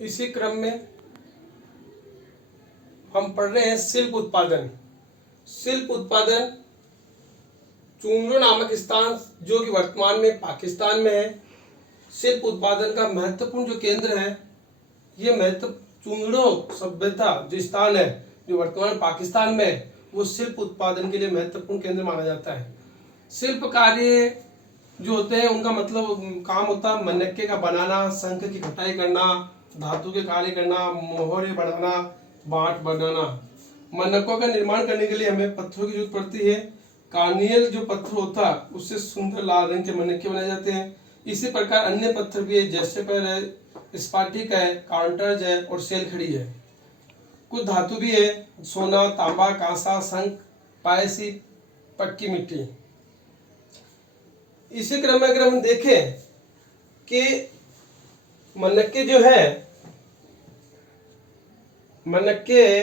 इसी क्रम में हम पढ़ रहे हैं शिल्प उत्पादन। शिल्प उत्पादन चुंगड़ो नामक स्थान जो कि वर्तमान में पाकिस्तान में है। शिल्प उत्पादन का महत्वपूर्ण जो केंद्र है, ये महत्व चुंगड़ो सभ्यता जो स्थान है जो वर्तमान पाकिस्तान में है, वो शिल्प उत्पादन के लिए महत्वपूर्ण केंद्र माना जाता है। शिल्प कार्य जो होते हैं उनका मतलब काम होता है मन्नक्के का बनाना, शंख की कटाई करना, धातु के कार्य करना, मोहरे बनाना, बाट बनाना। मन्नकों का निर्माण करने के लिए हमें पत्थरों की जरूरत पड़ती है। कार्नियल जो पत्थर होता है उससे सुंदर लाल रंग के मन्नके बनाए जाते हैं। इसी प्रकार अन्य पत्थर भी है, जैसे पर स्फटिक है, काउंटर्स है और सेलखड़ी है। कुछ धातु भी है, सोना, तांबा, कांसा, शंख, पायसी, पक्की मिट्टी। इसी क्रम में अगर हम देखें कि मन्नके जो है, मन्नके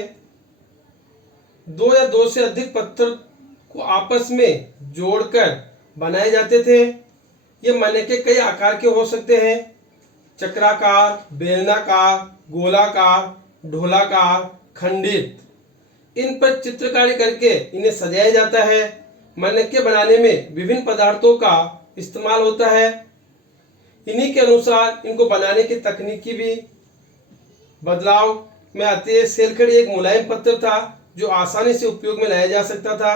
दो या दो से अधिक पत्थर को आपस में जोड़कर बनाए जाते थे। ये मन्नके कई आकार के हो सकते हैं, चक्राकार, बेलनाकार, गोलाकार, ढोलाकार, खंडित। इन पर चित्रकारी करके इन्हें सजाया जाता है। मन्नके बनाने में विभिन्न पदार्थों का इस्तेमाल होता है। इन्हीं के अनुसार इनको बनाने की तकनीकी भी बदलाव में आती है। सेलखड़ी एक मुलायम पत्थर था जो आसानी से उपयोग में लाया जा सकता था।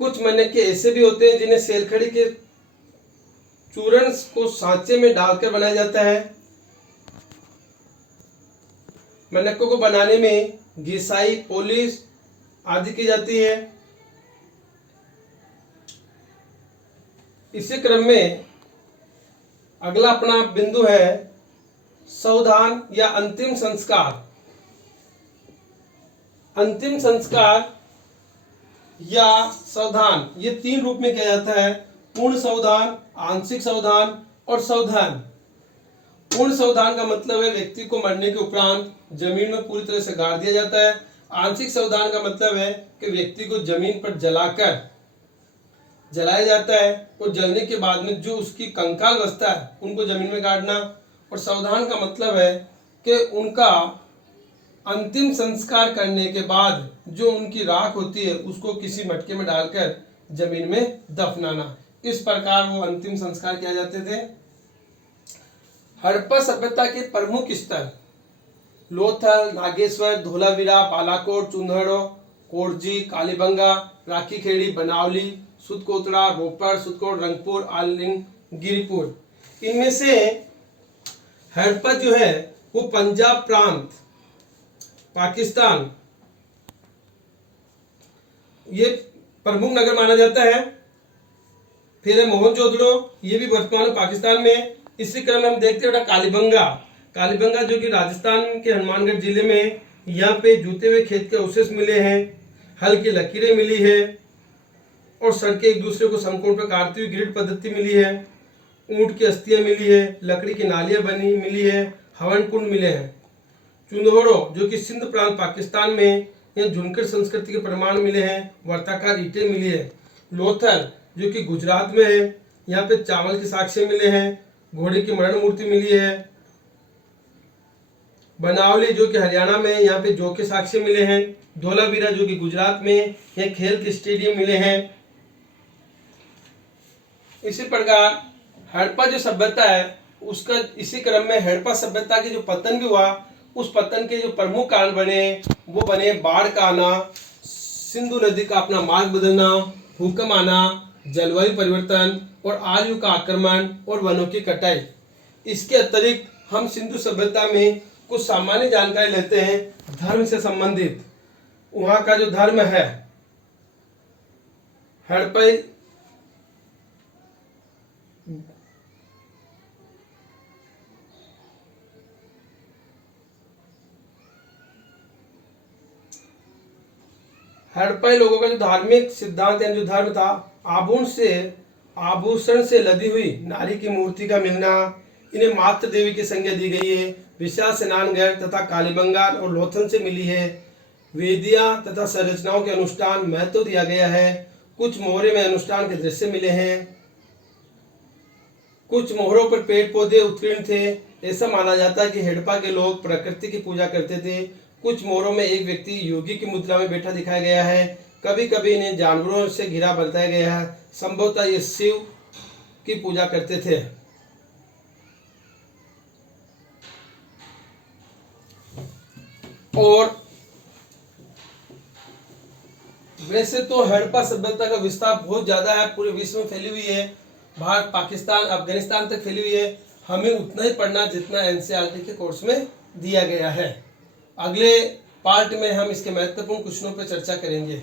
कुछ मन्नके ऐसे भी होते हैं जिन्हें सेलखड़ी के चूर्ण को सांचे में डालकर बनाया जाता है। मन्नकों को बनाने में घिसाई, पॉलिश आदि की जाती है। इसी क्रम में अगला अपना बिंदु है सावधान या अंतिम संस्कार। अंतिम संस्कार या सावधान ये तीन रूप में किया जाता है: पूर्ण सावधान, आंशिक सावधान और सावधान। पूर्ण सावधान का मतलब है व्यक्ति को मरने के उपरांत जमीन में पूरी तरह से गाड़ दिया जाता है। आंशिक सावधान का मतलब है कि व्यक्ति को जमीन पर जलाया जाता है और जलने के बाद में जो उसकी कंकाल बचता है उनको जमीन में गाड़ना। और सावधान का मतलब है कि उनका अंतिम संस्कार करने के बाद जो उनकी राख होती है उसको किसी मटके में डालकर जमीन में दफनाना। इस प्रकार वो अंतिम संस्कार किया जाते थे। हड़प्पा सभ्यता के प्रमुख स्थल लोथल, नागेश्वर, धोलावीरा, बालाकोट, चुंदड़ो, कोटजी, कालीबंगा, राखी खेड़ी, बनावली, सुदकोतड़ा, रोपड़, सुदकोट, रंगपुर, आलिंग, गिरिपुर। इनमें से हड़प्पा जो है वो पंजाब प्रांत, पाकिस्तान, ये प्रमुख नगर माना जाता है। फिर है मोहनजोदड़ो, ये भी वर्तमान पाकिस्तान में है। इसी क्रम में हम देखते हैं कालीबंगा। कालीबंगा जो कि राजस्थान के हनुमानगढ़ जिले में, यहाँ पे जूते हुए खेत के अवशेष मिले हैं, हल्की लकीरें मिली है और सड़कें एक दूसरे को समकोण पर काटती हुई ग्रिड पद्धति मिली है। ऊंट की अस्थियां मिली है, लकड़ी की नालियां बनी मिली है, हवन कुंड मिले हैं। चुंदड़ो जो कि सिंध प्रांत पाकिस्तान में, यहाँ झुनकर संस्कृति के प्रमाण मिले हैं, वर्ताकार ईंटें मिली है। लोथल जो कि गुजरात में है, यहाँ पे चावल के साक्ष्य मिले हैं, घोड़े की मरण मूर्ति मिली है। बनावली जो कि हरियाणा में, यहाँ पे जौ के साक्ष्य मिले हैं। धोलावीरा जो कि गुजरात में, यहाँ खेल के स्टेडियम मिले हैं। इसी प्रकार हड़प्पा जो सभ्यता है उसका इसी क्रम में हड़प्पा सभ्यता की जो पतन भी हुआ, उस पतन के जो प्रमुख कारण बने वो बने बाढ़ का आना, सिंधु नदी का अपना मार्ग बदलना, भूकंप आना, जलवायु परिवर्तन और आलू का आक्रमण और वनों की कटाई। इसके अतिरिक्त हम सिंधु सभ्यता में कुछ सामान्य जानकारी लेते हैं धर्म से संबंधित। वहां का जो धर्म है हड़प्पा हड़प्पाई लोगों का जो धार्मिक सिद्धांत है, जो धर्म था, आभूषण से लदी हुई नारी की मूर्ति का मिलना, इन्हें मातृ देवी की संज्ञा दी गई है। विशाल स्नानघर तथा कालीबंगा और लोथल से मिली है। वेदियां तथा संरचनाओं के अनुष्ठान महत्व दिया गया है। कुछ मोहरे में अनुष्ठान के दृश्य मिले हैं। कुछ मोहरों पर पेड़ पौधे उत्कीर्ण थे। ऐसा माना जाता है कि हड़प्पा के लोग प्रकृति की पूजा करते थे। कुछ मोहरों में एक व्यक्ति योगी की मुद्रा में बैठा दिखाया गया है। कभी कभी इन्हें जानवरों से घिरा बताया गया है। संभवतः ये शिव की पूजा करते थे। और वैसे तो हड़प्पा सभ्यता का विस्तार बहुत ज्यादा है, पूरे विश्व में फैली हुई है, भारत, पाकिस्तान, अफगानिस्तान तक फैली हुई है। हमें उतना ही पढ़ना जितना एनसीईआरटी के कोर्स में दिया गया है। अगले पार्ट में हम इसके महत्वपूर्ण क्वेश्चनों पर चर्चा करेंगे।